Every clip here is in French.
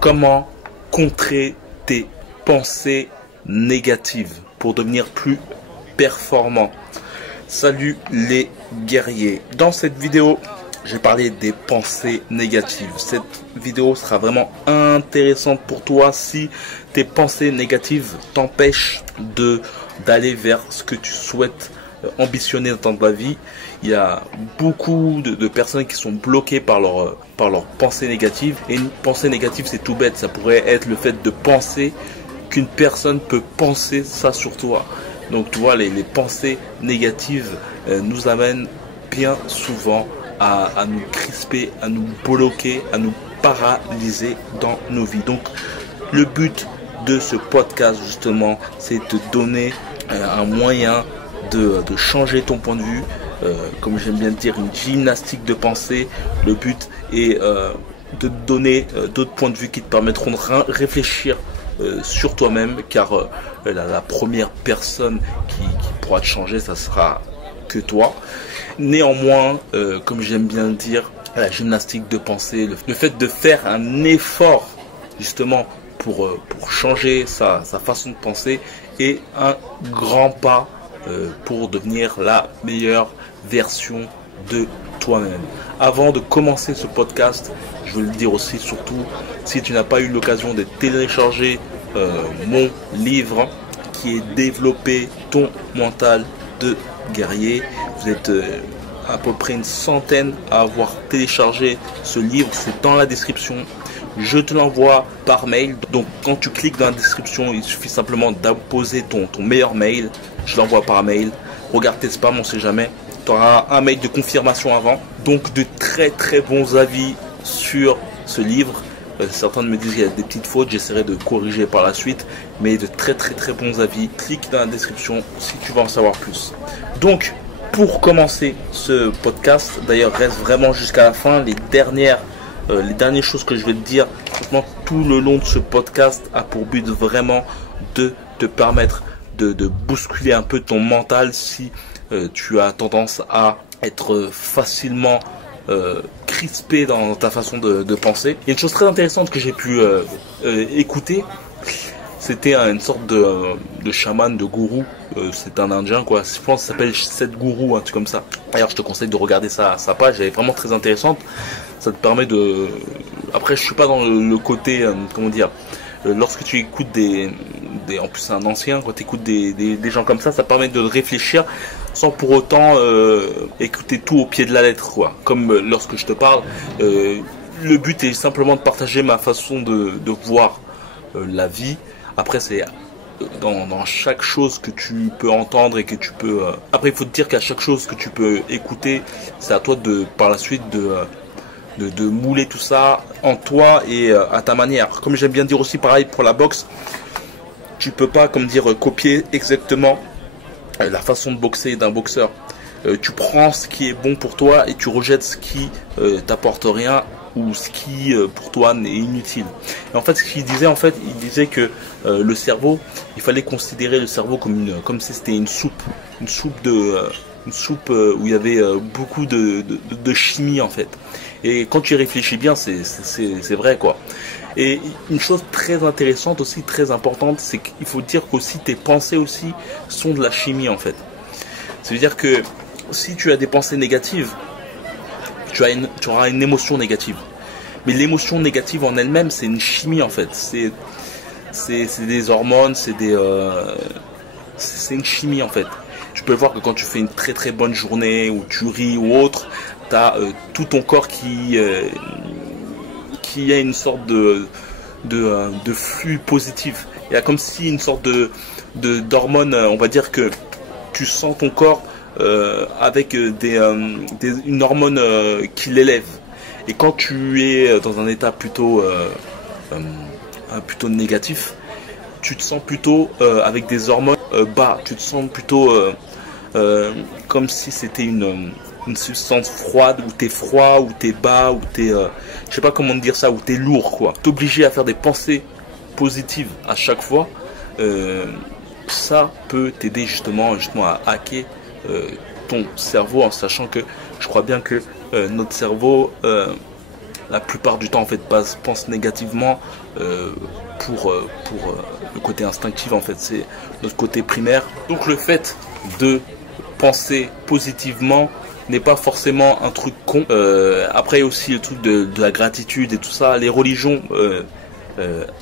Comment contrer tes pensées négatives pour devenir plus performant? Salut les guerriers. Dans cette vidéo, je vais parler des pensées négatives. Cette vidéo sera vraiment intéressante pour toi si tes pensées négatives t'empêchent d'aller vers ce que tu souhaites ambitionner dans ta vie. Il y a beaucoup de personnes qui sont bloquées par leurs pensées négatives. Et une pensée négative, c'est tout bête. Ça pourrait être le fait de penser qu'une personne peut penser ça sur toi. Donc tu vois, les pensées négatives nous amènent bien souvent à nous crisper, à nous bloquer, à nous paralyser dans nos vies. Donc le but de ce podcast justement, c'est de te donner un moyen de changer ton point de vue, comme j'aime bien dire, une gymnastique de pensée. Le but est de te donner d'autres points de vue qui te permettront de réfléchir sur toi-même, car la première personne qui pourra te changer, ça sera que toi. Néanmoins, comme j'aime bien dire, la gymnastique de pensée, le fait de faire un effort justement pour changer sa façon de penser est un grand pas pour devenir la meilleure version de toi-même. Avant de commencer ce podcast, je veux le dire aussi, surtout si tu n'as pas eu l'occasion de télécharger mon livre qui est Développer ton mental de guerrier. Vous êtes à peu près une centaine à avoir téléchargé ce livre, c'est dans la description. Je te l'envoie par mail. Donc quand tu cliques dans la description, il suffit simplement d'apposer ton meilleur mail. Je l'envoie par mail. Regarde tes spams, on ne sait jamais. Tu auras un mail de confirmation avant. Donc de très bons avis sur ce livre. Certains me disent qu'il y a des petites fautes, j'essaierai de corriger par la suite. Mais de très bons avis. Clique dans la description si tu veux en savoir plus. Donc pour commencer ce podcast, d'ailleurs reste vraiment jusqu'à la fin. Les dernières choses que je vais te dire, franchement, tout le long de ce podcast a pour but vraiment de te permettre de bousculer un peu ton mental si tu as tendance à être facilement crispé dans ta façon de penser. Il y a une chose très intéressante que j'ai pu écouter. C'était une sorte de chaman, de gourou. C'est un indien, quoi. Je pense que ça s'appelle Sadhguru, un truc comme ça. D'ailleurs, je te conseille de regarder sa page. Elle est vraiment très intéressante. Ça te permet de... Après, je suis pas dans le côté... comment dire, lorsque tu écoutes en plus, c'est un ancien. Quand tu écoutes des gens comme ça te permet de réfléchir sans pour autant écouter tout au pied de la lettre, quoi. Comme lorsque je te parle. Le but est simplement de partager ma façon de voir la vie. Après, c'est dans chaque chose que tu peux entendre et que tu peux... Après, il faut te dire qu'à chaque chose que tu peux écouter, c'est à toi par la suite de mouler tout ça en toi et à ta manière. Comme j'aime bien dire aussi, pareil pour la boxe, tu peux pas, comme dire, copier exactement la façon de boxer d'un boxeur. Tu prends ce qui est bon pour toi et tu rejettes ce qui t'apporte rien ou ce qui pour toi est inutile. Et en fait, ce qu'il disait, il disait que le cerveau, il fallait considérer le cerveau comme si c'était une soupe où il y avait beaucoup de chimie en fait. Et quand tu y réfléchis bien, c'est vrai, quoi. Et une chose très intéressante aussi, très importante, c'est qu'il faut dire qu'aussi tes pensées aussi sont de la chimie en fait. Ça veut dire que si tu as des pensées négatives, tu auras une émotion négative. Mais l'émotion négative en elle-même, c'est une chimie en fait. C'est des hormones, c'est une chimie en fait. Tu peux voir que quand tu fais une très bonne journée, ou tu ris ou autre, tu as tout ton corps qui a une sorte de flux positif. Il y a comme si une sorte d'hormone, on va dire que tu sens ton corps avec une hormone qui l'élève. Et quand tu es dans un état plutôt négatif, tu te sens plutôt avec des hormones bas. Tu te sens plutôt comme si c'était une substance froide, où tu es froid, où tu es bas, où tu es... je sais pas comment dire ça, où tu es lourd, quoi. Tu es obligé à faire des pensées positives à chaque fois. Ça peut t'aider justement à hacker ton cerveau, en sachant que je crois bien que notre cerveau la plupart du temps en fait pensent négativement pour le côté instinctif en fait, c'est notre côté primaire. Donc le fait de penser positivement n'est pas forcément un truc con. Après il y a aussi le truc de la gratitude et tout ça. Les religions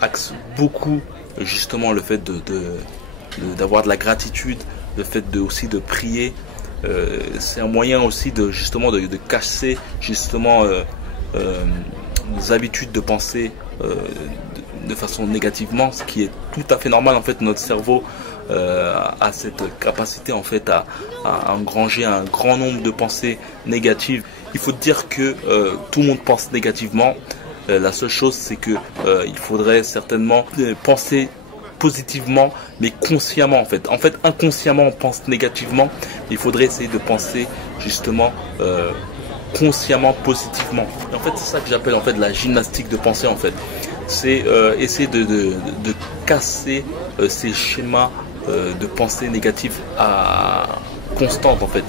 axent beaucoup justement le fait d'avoir de la gratitude, le fait aussi de prier. C'est un moyen aussi de justement de casser justement nos habitudes de penser de façon négativement, ce qui est tout à fait normal en fait. Notre cerveau a cette capacité en fait à engranger un grand nombre de pensées négatives. Il faut dire que tout le monde pense négativement. La seule chose c'est que il faudrait certainement penser positivement mais consciemment en fait. En fait inconsciemment on pense négativement, il faudrait essayer de penser justement consciemment positivement. Et en fait c'est ça que j'appelle en fait la gymnastique de pensée en fait. C'est essayer de casser ces schémas de pensée négative constantes en fait.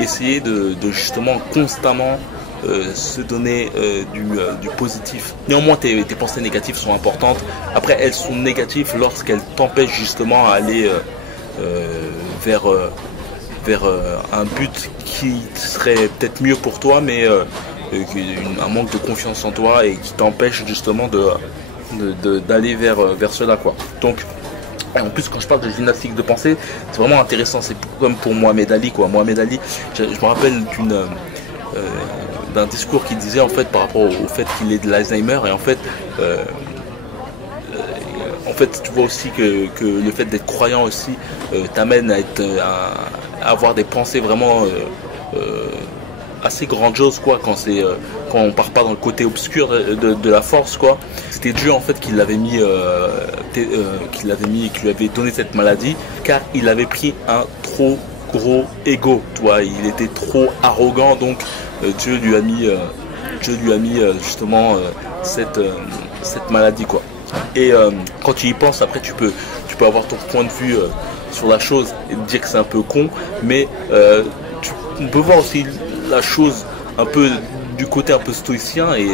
Essayer de justement constamment se donner du positif. Néanmoins tes pensées négatives sont importantes. Après elles sont négatives lorsqu'elles t'empêchent justement à aller vers un but qui serait peut-être mieux pour toi, mais un manque de confiance en toi et qui t'empêche justement d'aller vers cela quoi. Donc en plus quand je parle de gymnastique de pensée, c'est vraiment intéressant. C'est comme pour Mohamed Ali quoi. Mohamed Ali, je me rappelle d'un discours qu'il disait en fait par rapport au fait qu'il ait de l'Alzheimer, et en fait tu vois aussi que le fait d'être croyant aussi t'amène à avoir des pensées vraiment assez grandiose quoi, quand on part pas dans le côté obscur de la force quoi. C'était Dieu en fait qui l'avait mis qui lui avait donné cette maladie car il avait pris un trop gros ego, toi, il était trop arrogant, donc Dieu lui a mis justement cette maladie quoi. Et quand tu y penses après tu peux avoir ton point de vue sur la chose et te dire que c'est un peu con, mais on peut voir aussi la chose un peu du côté un peu stoïcien et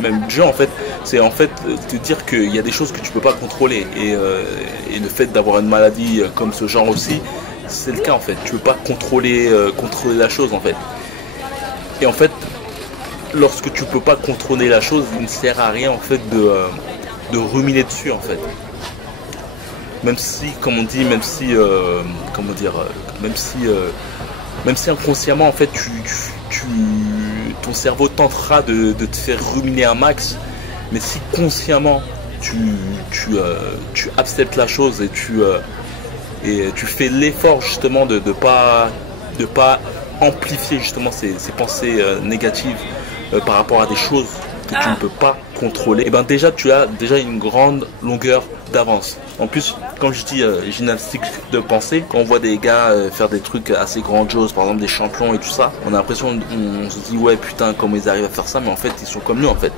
même Dieu en fait, c'est en fait te dire qu'il y a des choses que tu peux pas contrôler, et le fait d'avoir une maladie comme ce genre aussi, c'est le cas en fait. Tu peux pas contrôler la chose en fait. Et en fait, lorsque tu peux pas contrôler la chose, il ne sert à rien en fait de ruminer dessus en fait. Même si, comme on dit, même si inconsciemment en fait ton cerveau tentera de te faire ruminer un max, mais si consciemment tu acceptes la chose et tu fais l'effort justement de pas amplifier justement ces pensées négatives par rapport à des choses que tu ne peux pas contrôler, et ben déjà tu as une grande longueur d'avance. En plus, comme je dis gymnastique de pensée, quand on voit des gars faire des trucs assez grandioses, par exemple des champions et tout ça, on a l'impression, on se dit ouais putain comment ils arrivent à faire ça, mais en fait ils sont comme nous en fait.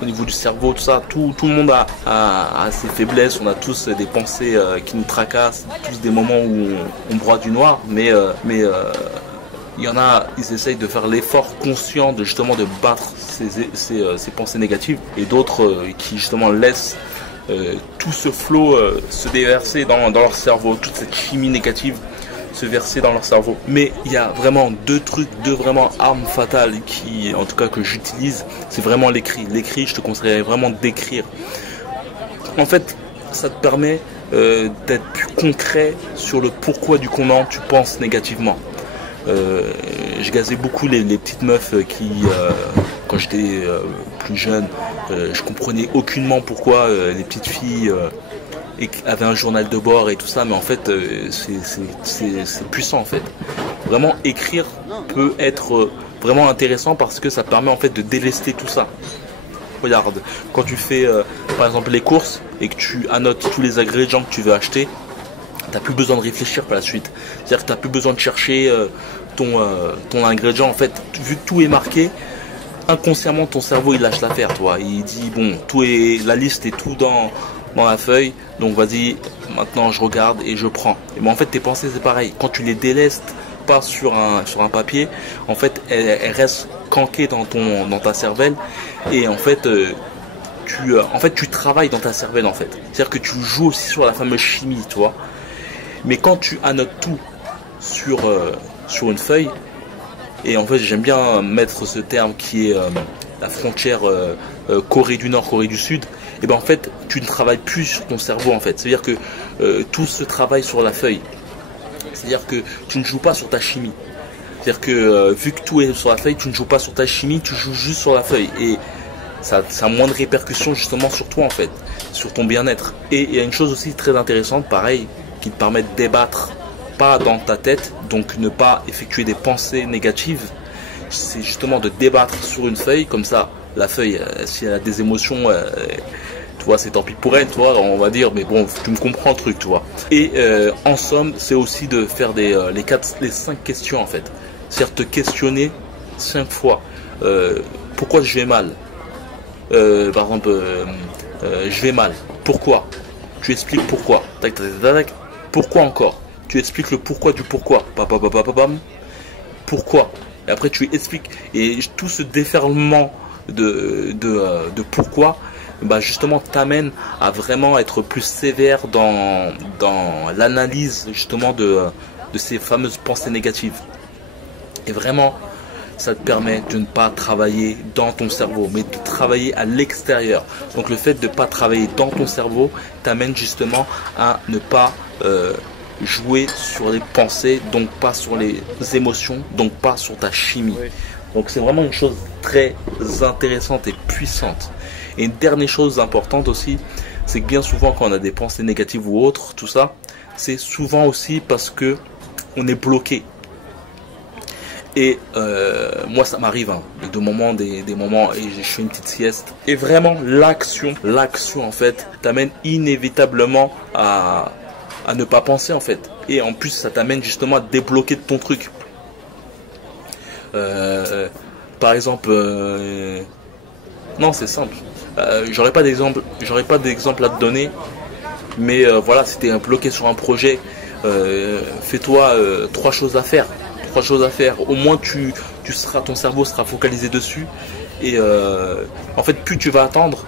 Au niveau du cerveau, tout ça, tout le monde a ses faiblesses, on a tous des pensées qui nous tracassent, tous des moments où on broie du noir, mais il y en a, ils essayent de faire l'effort conscient de justement de battre ces pensées négatives, et d'autres qui justement laissent tout ce flot se déverser dans leur cerveau, toute cette chimie négative se verser dans leur cerveau. Mais il y a vraiment deux vraiment armes fatales qui, en tout cas que j'utilise, c'est vraiment l'écrit. L'écrit, je te conseillerais vraiment d'écrire. En fait, ça te permet d'être plus concret sur le pourquoi du comment tu penses négativement. Je gazais beaucoup les petites meufs qui, quand j'étais plus jeune, je comprenais aucunement pourquoi les petites filles avaient un journal de bord et tout ça, mais en fait c'est puissant en fait. Vraiment écrire peut être vraiment intéressant parce que ça permet en fait de délester tout ça. Regarde, quand tu fais par exemple les courses et que tu annotes tous les ingrédients que tu veux acheter, t'as plus besoin de réfléchir par la suite. C'est-à-dire que t'as plus besoin de chercher ton ingrédient. En fait, vu que tout est marqué, inconsciemment ton cerveau il lâche l'affaire, toi. Il dit bon, la liste est tout dans la feuille, donc vas-y, maintenant je regarde et je prends. Et bon, en fait tes pensées c'est pareil. Quand tu les délestes pas sur un papier, en fait elles restent cankés dans ta cervelle, et en fait tu travailles dans ta cervelle en fait. C'est-à-dire que tu joues aussi sur la fameuse chimie, tu vois. Mais quand tu annotes tout sur une feuille, et en fait j'aime bien mettre ce terme qui est la frontière Corée du Nord, Corée du Sud, et ben en fait tu ne travailles plus sur ton cerveau en fait. C'est-à-dire que tout se travaille sur la feuille. C'est-à-dire que tu ne joues pas sur ta chimie. C'est-à-dire que vu que tout est sur la feuille, tu ne joues pas sur ta chimie, tu joues juste sur la feuille. Et ça a moins de répercussions justement sur toi en fait, sur ton bien-être. Et il y a une chose aussi très intéressante, pareil, qui te permet de débattre pas dans ta tête, donc ne pas effectuer des pensées négatives. C'est justement de débattre sur une feuille, comme ça, la feuille, si elle a des émotions, tu vois, c'est tant pis pour elle, tu vois, on va dire, mais bon, tu me comprends le truc, tu vois. Et en somme, c'est aussi de faire les 5 questions en fait. C'est-à-dire te questionner 5 fois. Pourquoi je vais mal? Par exemple, je vais mal. Pourquoi? Tu expliques pourquoi. Tac, tac, tac, tac. Pourquoi encore? Tu expliques le pourquoi du pourquoi. Pourquoi? Et après tu expliques. Et tout ce déferlement de pourquoi, bah justement t'amène à vraiment être plus sévère dans l'analyse justement de ces fameuses pensées négatives. Et vraiment, ça te permet de ne pas travailler dans ton cerveau, mais de travailler à l'extérieur. Donc le fait de ne pas travailler dans ton cerveau t'amène justement à ne pas jouer sur les pensées, donc pas sur les émotions, donc pas sur ta chimie. Donc c'est vraiment une chose très intéressante et puissante. Et une dernière chose importante aussi, c'est que bien souvent quand on a des pensées négatives ou autres, tout ça, c'est souvent aussi parce que on est bloqué. Et moi ça m'arrive hein, des moments et je fais une petite sieste. Et vraiment l'action en fait t'amène inévitablement à ne pas penser en fait. Et en plus ça t'amène justement à te débloquer de ton truc. Par exemple, non c'est simple. J'aurais pas d'exemple à te donner. Mais voilà, si t'es bloqué sur un projet, fais-toi 3 choses à faire. Au moins ton cerveau sera focalisé dessus. Et en fait, plus tu vas attendre,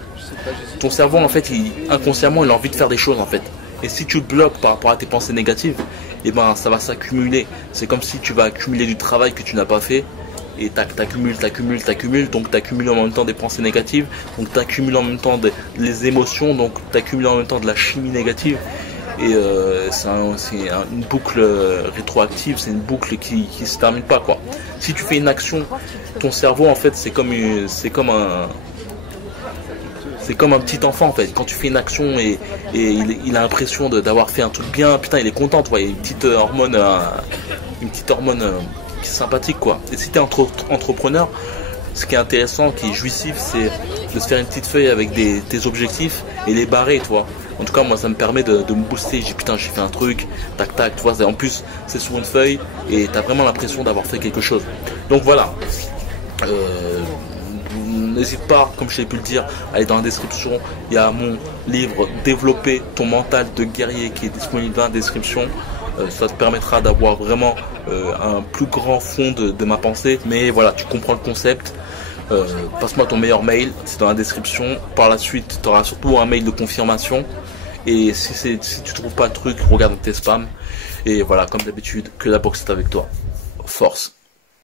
ton cerveau en fait, inconsciemment, il a envie de faire des choses en fait. Et si tu te bloques par rapport à tes pensées négatives, et ben ça va s'accumuler. C'est comme si tu vas accumuler du travail que tu n'as pas fait. Et t'accumules, donc t'accumules en même temps des pensées négatives, donc t'accumules en même temps les émotions, donc t'accumules en même temps de la chimie négative. Et c'est une boucle rétroactive, c'est une boucle qui se termine pas quoi. Si tu fais une action, ton cerveau en fait c'est comme un petit enfant en fait. Quand tu fais une action et il a l'impression d'avoir fait un truc bien, putain il est content, tu vois, il y a une petite hormone qui est sympathique quoi. Et si tu es entrepreneur, ce qui est intéressant, qui est jouissif, c'est de se faire une petite feuille avec tes objectifs et les barrer, tu vois. En tout cas moi ça me permet de me booster. J'ai putain j'ai fait un truc, tac tac, tu vois. En plus c'est sur une feuille et tu as vraiment l'impression d'avoir fait quelque chose. Donc voilà. N'hésite pas, comme je l'ai pu le dire, à aller dans la description. Il y a mon livre Développer ton mental de guerrier qui est disponible dans la description. Ça te permettra d'avoir vraiment un plus grand fond de ma pensée. Mais voilà, tu comprends le concept. Passe-moi ton meilleur mail, c'est dans la description. Par la suite, tu auras surtout un mail de confirmation. Et si tu trouves pas le truc, regarde tes spams. Et voilà, comme d'habitude, que la boxe est avec toi. Force.